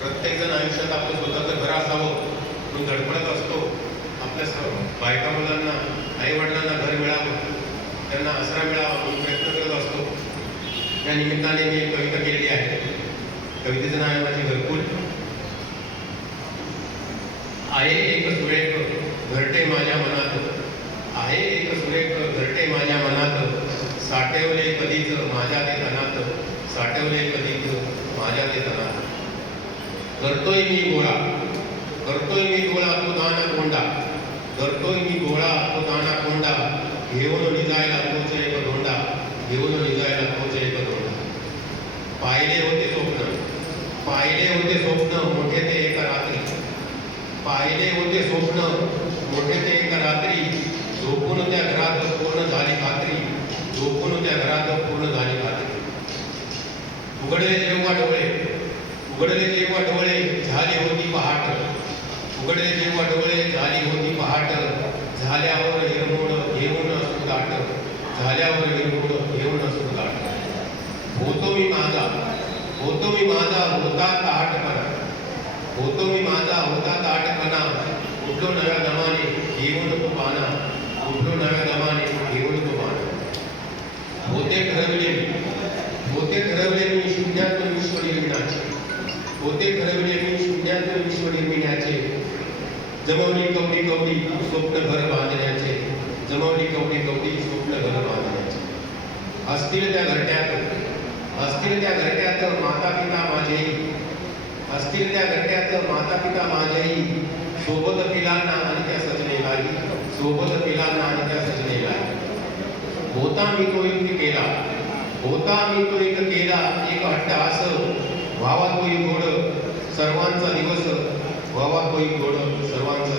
प्रत्येकजण आयुष्यात आपलं स्वतःचं घर असावं म्हणून धडपडत असतो. आपल्या बायका मुलांना, आई वडिलांना घर मिळावं, त्यांना आसरा मिळावा म्हणून प्रयत्न करत असतो. त्या निमित्ताने मी एक कविता केलेली आहे. कवितेचं नाव आहे माझी घरकुल. आहे एक सुरेख घरटे माझ्या मनात, आहे एक सुरेख घरटे माझ्या मनात, साठवले कधीच माझ्या ते तनात, साठवले कधीच माझ्या ते तनात. करतोय मी गोळा, करतोय मी गोळा तो दाना कोंडा, करतोय मी गोळा तो दाना कोंडा, घेऊन निजायला तोच एक धोंडा, घेऊन निजायला तोच एक धोंडा. पाहिले होते स्वप्न, पाहिले होते स्वप्न मोठे ते एका रात्री, पाहिले होते स्वप्न मोठे ते एका रात्री, झोपून त्या घरात पूर्ण झाली खात्री, झोपून त्या घरात पूर्ण झाली खात्री. उघडले जेव्हा डोळे, उघडले जेव्हा डोळे झाली होती पहाट, उघडले जेव्हा डोळे झाली होती पहाट, झाल्यावर हिरमोड घेऊन सुदाट, झाल्यावर हिरमोड घेऊन सुदाट. होतो मी माझा, होतो मी माझा होता ताटपणा, होतो मी माझा होता ताटपणा, उठलो नव्या दमाने घेऊन तो पाना, उठलो नव्या दमाने घेऊन तो पाना. होते ठरवले, होते ठरवले मी शून्यातून विश्व निर्मिणाचे, होते ठरवले मी शून्यातून विश्व निर्मिण्याचे, जमवली कवडी कवडी स्वप्न घर बांधण्याचे, जमवली कवडी कवडी स्वप्न घर बांधण्याचे. असतील त्या घरट्यात, असतील त्या घरट्यात माता पिता माझेही, असतील त्या घरट्यात माता पिता माझेही, सोबत पिलांना आणि त्या सजनेलाही, सोबत पिलांना आणि त्या सजनेलाही. होता मी तो एक केला, होता मी तो एक केला, एक हट्ट आस, व्हावा तोही गोड सर्वांचा दिवस, व्हावा तोही गोड सर्वांचा